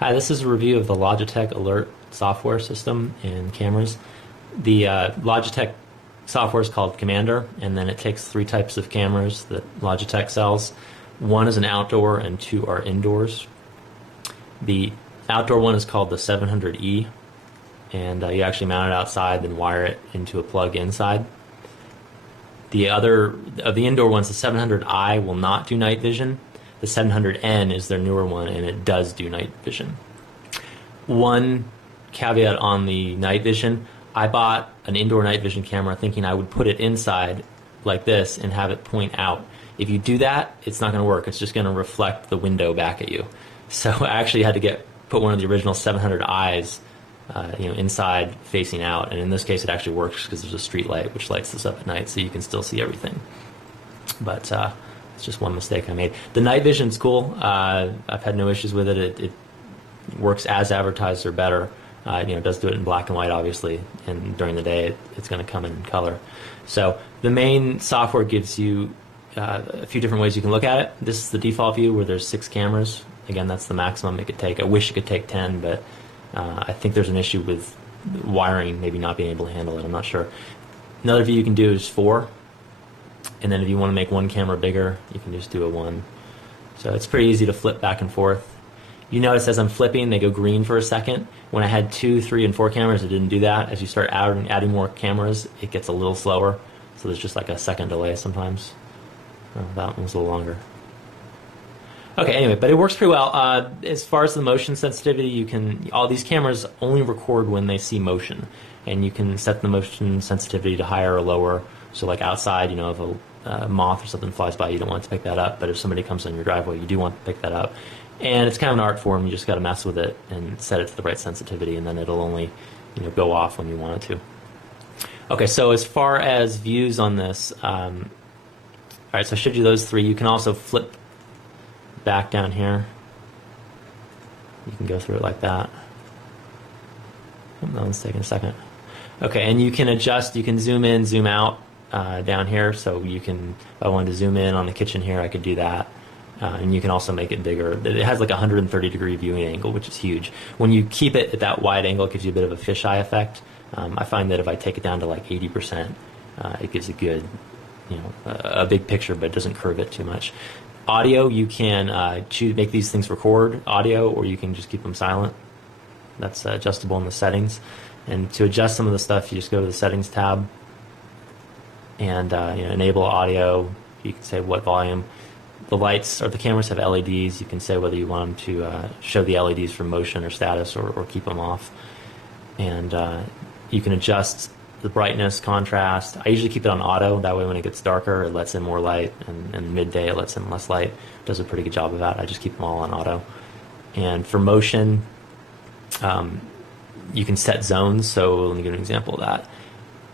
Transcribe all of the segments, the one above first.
Hi, this is a review of the Logitech Alert software system in cameras. The Logitech software is called Commander, and then it takes three types of cameras that Logitech sells. One is an outdoor and two are indoors. The outdoor one is called the 700E, and you actually mount it outside, then wire it into a plug inside. The other of the indoor ones, the 700I, will not do night vision. The 700N is their newer one, and it does do night vision. One caveat on the night vision, I bought an indoor night vision camera thinking I would put it inside like this and have it point out. If you do that, it's not going to work. It's just going to reflect the window back at you. So I actually had to put one of the original 700Is inside facing out, and in this case it actually works because there's a street light which lights this up at night, so you can still see everything. But it's just one mistake I made. The night vision's cool. I've had no issues with it. It works as advertised or better. It does do it in black and white, obviously, and during the day it's going to come in color. So the main software gives you a few different ways you can look at it. This is the default view where there's 6 cameras. Again, that's the maximum it could take. I wish it could take 10, but I think there's an issue with wiring maybe not being able to handle it. I'm not sure. Another view you can do is 4. And then if you want to make one camera bigger, you can just do a 1. So it's pretty easy to flip back and forth. You notice as I'm flipping, they go green for a second. When I had 2, 3, and 4 cameras, it didn't do that. As you start adding more cameras, it gets a little slower. So there's just like a second delay sometimes. Oh, that one was a little longer. Okay, anyway, but it works pretty well. As far as the motion sensitivity, all these cameras only record when they see motion. And you can set the motion sensitivity to higher or lower. So like outside, if a moth or something flies by, you don't want it to pick that up. But if somebody comes in your driveway, you do want to pick that up. And it's kind of an art form. You just got to mess with it and set it to the right sensitivity, and then it'll only go off when you want it to. Okay, so as far as views on this, all right, so I showed you those 3. You can also flip back down here. You can go through it like that. Oh, that one's taking a second. Okay, and you can adjust. You can zoom in, zoom out down here. So you can, if I wanted to zoom in on the kitchen here, I could do that. And you can also make it bigger. It has like a 130-degree viewing angle, which is huge. When you keep it at that wide angle, it gives you a bit of a fisheye effect. I find that if I take it down to like 80%, it gives a good, a big picture, but it doesn't curve it too much. Audio, you can make these things record audio, or you can just keep them silent. That's adjustable in the settings. And to adjust some of the stuff, you just go to the settings tab and enable audio. You can say what volume. The lights or the cameras have LEDs. You can say whether you want them to show the LEDs for motion or status, or keep them off. And you can adjust the brightness, contrast. I usually keep it on auto. That way when it gets darker, it lets in more light, and midday it lets in less light. It does a pretty good job of that. I just keep them all on auto. And for motion, you can set zones. So let me give an example of that.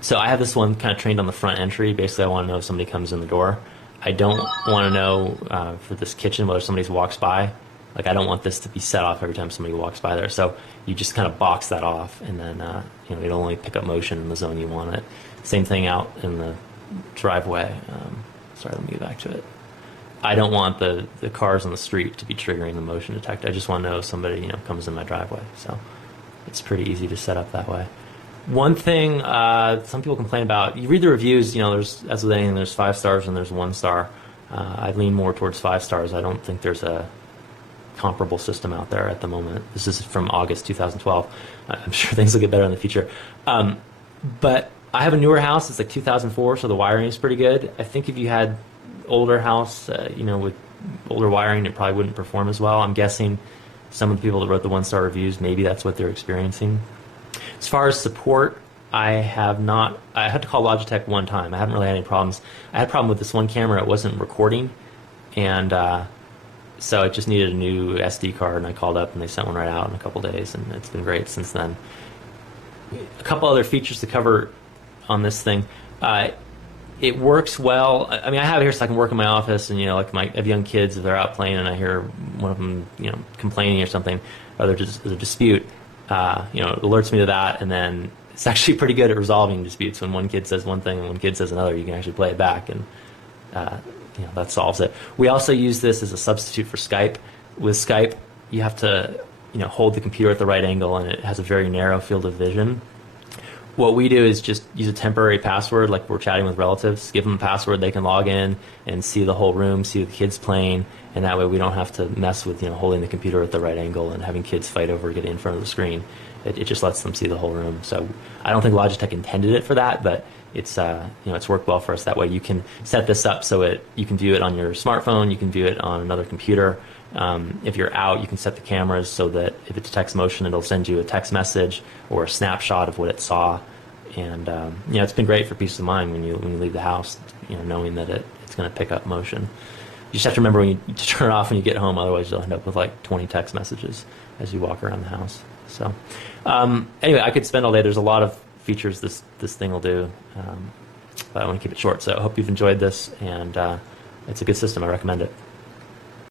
So I have this one kind of trained on the front entry. Basically, I want to know if somebody comes in the door. I don't want to know for this kitchen whether somebody walks by. Like, I don't want this to be set off every time somebody walks by there. So you just kind of box that off, and then it'll only pick up motion in the zone you want it. Same thing out in the driveway. Sorry, let me get back to it. I don't want the cars on the street to be triggering the motion detector. I just want to know if somebody comes in my driveway. So it's pretty easy to set up that way. One thing some people complain about, you read the reviews, there's, as with anything, there's 5 stars and there's 1 star. I lean more towards 5 stars. I don't think there's a comparable system out there at the moment. This is from August 2012. I'm sure things will get better in the future. But I have a newer house. It's like 2004, so the wiring is pretty good. I think if you had older house, with older wiring, it probably wouldn't perform as well. I'm guessing some of the people that wrote the 1-star reviews, maybe that's what they're experiencing. As far as support, I had to call Logitech one time. I haven't really had any problems. I had a problem with this one camera. It wasn't recording, and so it just needed a new SD card, and I called up and they sent one right out in a couple days, and it's been great since then. A couple other features to cover on this thing. It works well. I mean, I have it here so I can work in my office, and I have young kids, if they're out playing and I hear one of them complaining or something, or there's a dispute, it alerts me to that, and then it's actually pretty good at resolving disputes. When one kid says one thing and one kid says another, you can actually play it back, and that solves it. We also use this as a substitute for Skype. With Skype, you have to hold the computer at the right angle, and it has a very narrow field of vision. What we do is just use a temporary password, like we're chatting with relatives. Give them a password, they can log in and see the whole room, see the kids playing, and that way we don't have to mess with holding the computer at the right angle and having kids fight over getting in front of the screen. It just lets them see the whole room. So I don't think Logitech intended it for that, but it's it's worked well for us. That way you can set this up so you can view it on your smartphone, you can view it on another computer. If you're out, you can set the cameras so that if it detects motion, it'll send you a text message or a snapshot of what it saw. And it's been great for peace of mind when you leave the house, knowing that it's going to pick up motion. You just have to remember to turn it off when you get home, otherwise you'll end up with like 20 text messages as you walk around the house. So anyway, I could spend all day. There's a lot of features this thing will do, but I want to keep it short. So I hope you've enjoyed this, and it's a good system. I recommend it.